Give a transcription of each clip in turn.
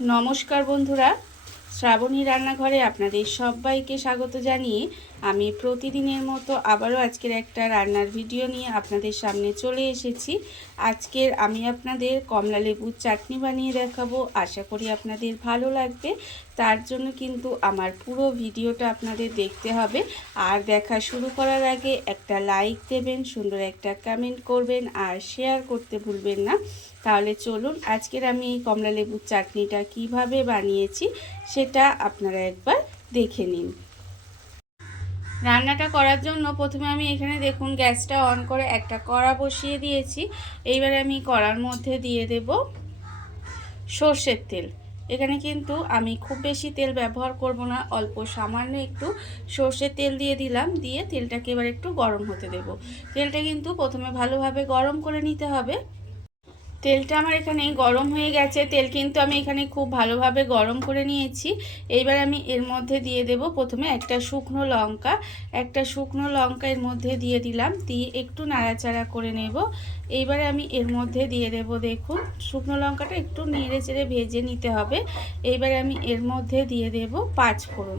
নমস্কার বন্ধুরা, শ্রাবণী রান্নাঘরে আপনাদের সবাইকে স্বাগত জানিয়ে আমি প্রতিদিনের মতো আবারও আজকের একটা রান্নার ভিডিও নিয়ে আপনাদের সামনে চলে এসেছি। আজকের আমি আপনাদের কমলা লেবুর চাটনি বানিয়ে দেখাবো। আশা করি আপনাদের ভালো লাগবে। তার জন্য কিন্তু আমার পুরো ভিডিওটা আপনাদের দেখতে হবে। আর দেখা শুরু করার আগে একটা লাইক দেবেন, সুন্দর একটা কমেন্ট করবেন আর শেয়ার করতে ভুলবেন না। তাহলে চলুন আজকের আমি এই কমলা লেবুর চাটনিটা কিভাবে বানিয়েছি সেটা আপনারা একবার দেখে নিন। রান্নাটা করার জন্য প্রথমে আমি এখানে দেখুন গ্যাসটা অন করে একটা কড়া বসিয়ে দিয়েছি। এইবারে আমি কড়ার মধ্যে দিয়ে দেব সর্ষের তেল। এখানে কিন্তু আমি খুব বেশি তেল ব্যবহার করব না, অল্প সামান্য একটু সর্ষের তেল দিয়ে দিলাম। দিয়ে তেলটাকে এবার একটু গরম হতে দেব। তেলটা কিন্তু প্রথমে ভালোভাবে গরম করে নিতে হবে। তেলটা আমার এখানে গরম হয়ে গেছে। তেল কিন্তু আমি এখানে খুব ভালোভাবে গরম করে নিয়েছি। এইবার আমি এর মধ্যে দিয়ে দেব প্রথমে একটা শুকনো লঙ্কা। এর মধ্যে দিয়ে দিলাম, দিয়ে একটু নাড়াচাড়া করে নেব। এইবারে আমি এর মধ্যে দিয়ে দেব, দেখুন শুকনো লঙ্কাটা একটু নেড়ে চেড়ে ভেজে নিতে হবে। এইবারে আমি এর মধ্যে দিয়ে দেব পাঁচফোড়ন,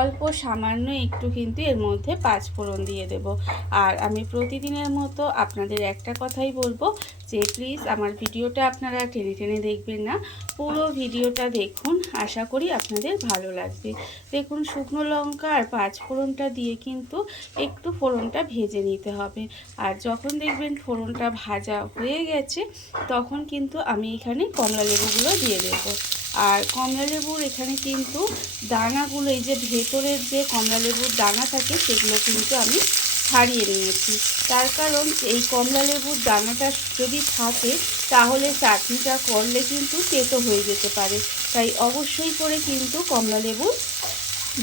অল্প সামান্য একটু কিন্তু এর মধ্যে পাঁচফোড়ন দিয়ে দেব। আর আমি প্রতিদিনের মতো আপনাদের একটা কথাই বলবো যে প্লিজ আমার ভিডিওটা আপনারা টেনে টেনে দেখবেন না, পুরো ভিডিওটা দেখুন। আশা করি আপনাদের ভালো লাগবে। দেখুন শুকনো লঙ্কা আর পাঁচফোড়নটা দিয়ে কিন্তু একটু ফোড়নটা ভেজে নিতে হবে। আর যখন দেখবেন ফোড়নটা ভাজা হয়ে গেছে তখন কিন্তু আমি এখানে কমলা লেবুগুলো দিয়ে দেব। আর কমলা লেবুর এখানে কিন্তু দানাগুলো, এই যে ভেতরের যে কমলা লেবুর দানা থাকে সেগুলো কিন্তু আমি ছাড়িয়ে নিয়েছি। তার কারণ এই কমলা লেবুর দানাটা যদি থাকে তাহলে চাটনিটা করলে কিন্তু তেতো হয়ে যেতে পারে। তাই অবশ্যই করে কিন্তু কমলা লেবুর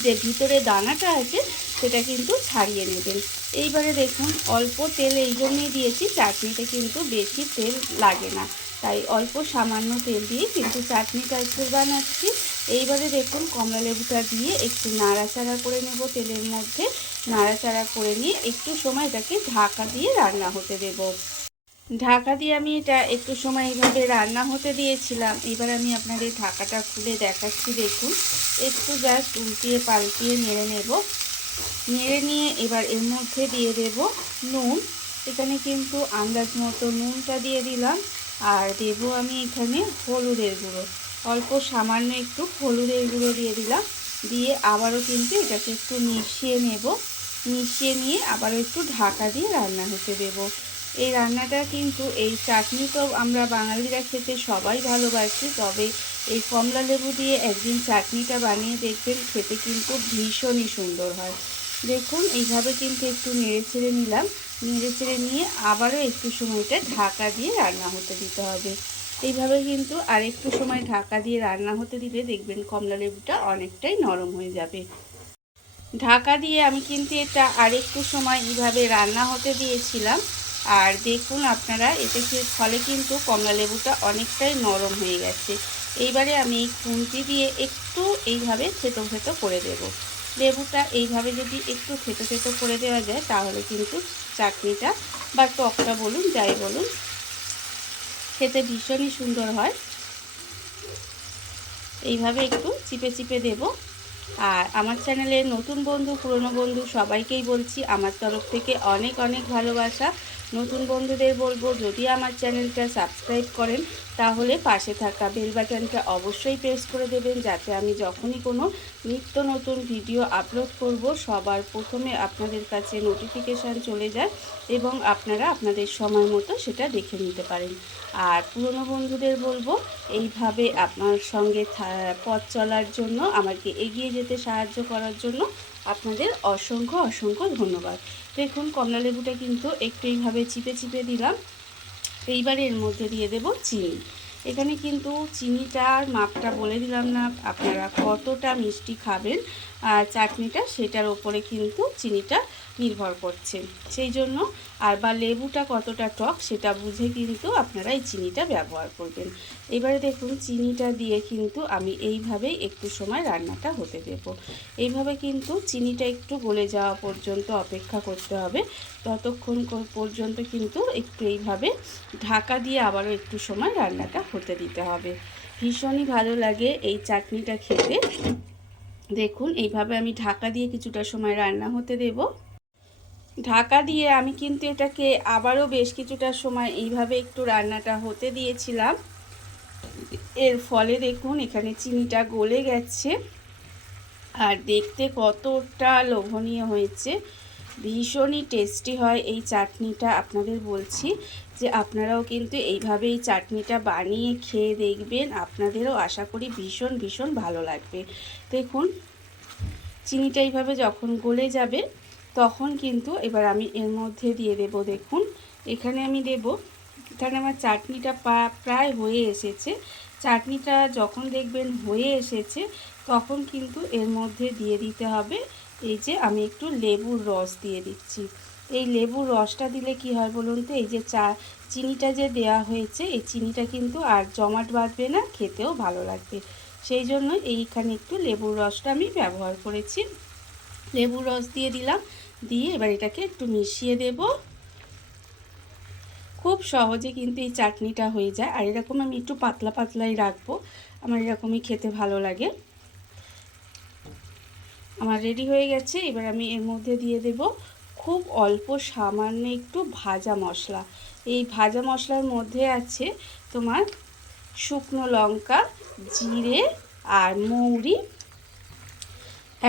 যে ভিতরে দানাটা আছে সেটা কিন্তু ছাড়িয়ে নেবেন। এইবারে দেখুন অল্প তেল এই জন্যই দিয়েছি, চাটনিতে কিন্তু বেশি তেল লাগে না, তাই অল্প সামান্য তেল দিয়ে কিন্তু চাটনিটা একটু বানাচ্ছি। এইবারে দেখুন কমলা লেবুটা দিয়ে একটু নাড়াচাড়া করে নেব তেলের মধ্যে। নাড়াচাড়া করে নিয়ে একটু সময় এটাকে ঢাকা দিয়ে রান্না হতে দেব। ঢাকা দিয়ে আমি এটা একটু সময় এইভাবে রান্না হতে দিয়েছিলাম। এবার আমি আপনাদের ঢাকাটা খুলে দেখাচ্ছি। দেখুন একটু জাস্ট উল্টিয়ে পাল্টিয়ে নেড়ে নেব। নেড়ে নিয়ে এবার এর মধ্যে দিয়ে দেব নুন। এখানে কিন্তু আন্দাজ মতো নুনটা দিয়ে দিলাম। আর দেব আমি এখানে হলুদের গুঁড়ো, অল্প সামান্য একটু হলুদের গুঁড়ো দিয়ে দিলাম। দিয়ে আবারও কিন্তু এটাকে একটু মিশিয়ে নেব। মিশিয়ে নিয়ে আবারও একটু ঢাকা দিয়ে রান্না হতে দেব। এই রান্নাটা কিন্তু, এই চাটনি তো আমরা বাঙালিরা খেতে সবাই ভালোবাসি, তবে এই কমলা লেবু দিয়ে একদিন চাটনিটা বানিয়ে দেখবেন, খেতে কিন্তু ভীষণই সুন্দর হয়। দেখুন এইভাবে কিন্তু একটু নেড়ে ছেড়ে নিলাম। নেড়ে ছেড়ে নিয়ে আবারও একটু সময়টা ঢাকা দিয়ে রান্না হতে দিতে হবে। এইভাবে কিন্তু আরেকটু সময় ঢাকা দিয়ে রান্না হতে দিলে দেখবেন কমলা লেবুটা অনেকটাই নরম হয়ে যাবে। ঢাকা দিয়ে আমি কিন্তু এটা আরেকটু সময় এইভাবে রান্না হতে দিয়েছিলাম। আর দেখুন আপনারা এতে ফলে কিন্তু কমলা লেবুটা অনেকটাই নরম হয়ে গেছে। এইবারে আমি এই খুন্তি দিয়ে একটু এইভাবে থেতো থেতো করে দেব। লেবুটা এইভাবে যদি একটু থেতো থেতো করে দেওয়া যায় তাহলে কিন্তু চাটনিটা বা টকটা বলুন যাই বলুন খেতে ভীষণই সুন্দর হয়। এইভাবে একটু চিপে চিপে দেব। আর আমার চ্যানেলে নতুন বন্ধু পুরনো বন্ধু সবাইকেই বলছি আমার তরফ থেকে অনেক অনেক ভালোবাসা। নতুন বন্ধুদের বলবো যদি আমার চ্যানেলটা সাবস্ক্রাইব করেন তাহলে পাশে থাকা বেল বাটনটা অবশ্যই প্রেস করে দেবেন, যাতে আমি যখনই কোনো নিত্য নতুন ভিডিও আপলোড করব সবার প্রথমে আপনাদের কাছে নোটিফিকেশান চলে যায় এবং আপনারা আপনাদের সময় মতো সেটা দেখে নিতে পারেন। আর পুরনো বন্ধুদের বলবো এইভাবে আপনার সঙ্গে পথ চলার জন্য, আমাকে এগিয়ে যেতে সাহায্য করার জন্য আপনাদের অসংখ্য অসংখ্য ধন্যবাদ। দেখুন কমলা লেবুটা কিন্তু একটু এইভাবে চিপে চিপে দিলাম। এইবারে এর মধ্যে দিয়ে দেব চিনি। এখানে কিন্তু চিনিটার মাপটা বলে দিলাম না, আপনারা কতটা মিষ্টি খাবেন চাটনিটা সেটার ওপরে কিন্তু চিনিটা নির্ভর করছে, সেই জন্য আর বা লেবুটা কতটা টক সেটা বুঝে কিন্তু আপনারা এই চিনিটা ব্যবহার করবেন। এবারে দেখুন চিনিটা দিয়ে কিন্তু আমি এইভাবেই একটু সময় রান্নাটা হতে দেব। এইভাবে কিন্তু চিনিটা একটু গলে যাওয়া পর্যন্ত অপেক্ষা করতে হবে। ততক্ষণ পর্যন্ত কিন্তু একটু এইভাবে ঢাকা দিয়ে আবারও একটু সময় রান্নাটা হতে দিতে হবে। ভীষণই ভালো লাগে এই চাটনিটা খেতে। দেখুন এইভাবে আমি ঢাকা দিয়ে কিছুটা সময় রান্না হতে দেব। ঢাকা দিয়ে আমি কিন্তু এটাকে আবারও বেশ কিছুটা সময় এইভাবে একটু রান্নাটা হতে দিয়েছিলাম। এর ফলে দেখুন এখানে চিনিটা গলে গেছে আর দেখতে কতটা লোভনীয় হয়েছে। ভীষণই টেস্টি হয় এই চাটনিটা। আপনাদের বলছি যে আপনারাও কিন্তু এইভাবে এই চাটনিটা বানিয়ে খেয়ে দেখবেন, আপনাদেরও আশা করি ভীষণ ভীষণ ভালো লাগবে। দেখুন চিনিটা এইভাবে যখন গলে যাবে তখন কিন্তু এবার আমি এর মধ্যে দিয়ে দেব। দেখুন এখানে আমি দেব, এখানে আমার চাটনিটা প্রায় হয়ে এসেছে। চাটনিটা যখন দেখবেন হয়ে এসেছে তখন কিন্তু এর মধ্যে দিয়ে দিতে হবে এই যে আমি একটু লেবুর রস দিয়ে দিচ্ছি। এই লেবুর রসটা দিলে কি হয় বলুন তো, এই যে চিনিটা যে দেওয়া হয়েছে এই চিনিটা কিন্তু আর জমাট বাঁধবে না, খেতেও ভালো লাগবে। সেই জন্য এইখানে একটু লেবুর রসটা আমি ব্যবহার করেছি। লেবুর রস দিয়ে দিলাম, দিয়ে এবার এটাকে একটু মিশিয়ে দেব। খুব সহজে কিন্তু এই চাটনিটা হয়ে যায়। আর এরকম আমি একটু পাতলা পাতলাই রাখবো, আমার এরকমই খেতে ভালো লাগে। আমার রেডি হয়ে গেছে। এবার আমি এর মধ্যে দিয়ে দেব খুব অল্প সামান্য একটু ভাজা মশলা। এই ভাজা মশলার মধ্যে আছে তোমার শুকনো লঙ্কা, জিরে আর মৌরি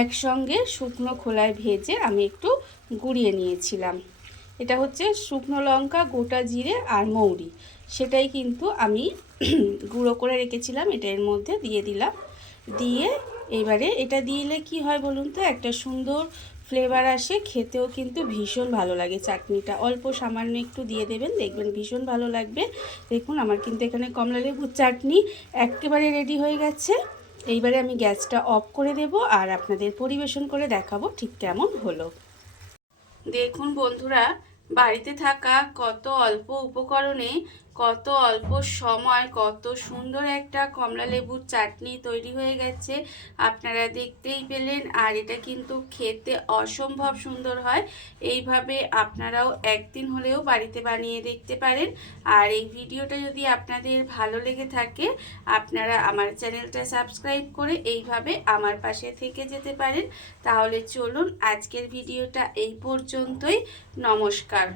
একসঙ্গে শুকনো খোলায় ভেজে আমি একটু গুঁড়িয়ে নিয়েছিলাম। এটা হচ্ছে শুকনো লঙ্কা, গোটা জিরে আর মৌরি, সেটাই কিন্তু আমি গুঁড়ো করে রেখেছিলাম। এটা এর মধ্যে দিয়ে দিলাম। দিয়ে এবারে এটা দিলে কি হয় বলুন তো, একটা সুন্দর ফ্লেভার আসে, খেতেও কিন্তু ভীষণ ভালো লাগে চাটনিটা। অল্প সামান্য একটু দিয়ে দেবেন, দেখবেন ভীষণ ভালো লাগবে। দেখুন আমার কিন্তু এখানে কমলা লেবুর চাটনি একেবারে রেডি হয়ে গেছে। এইবারে আমি গ্যাসটা অফ করে দেব আর আপনাদের পরিবেশন করে দেখাবো ঠিক কেমন হলো। দেখুন বন্ধুরা, বাড়িতে থাকা কত অল্প উপকরণে কত অল্প সময় কত সুন্দর একটা কমলা লেবুর চাটনি তৈরি হয়ে গেছে, আপনারা দেখতেই পেলেন। আর এটা কিন্তু খেতে অসম্ভব সুন্দর হয়। এইভাবে আপনারাও একদিন হলেও বাড়িতে বানিয়ে দেখতে পারেন। আর এই ভিডিওটা যদি আপনাদের ভালো লেগে থাকে আপনারা আমার চ্যানেলটা সাবস্ক্রাইব করে এইভাবে আমার পাশে থেকে যেতে পারেন। তাহলে চলুন আজকের ভিডিওটা এই পর্যন্তই। নমস্কার।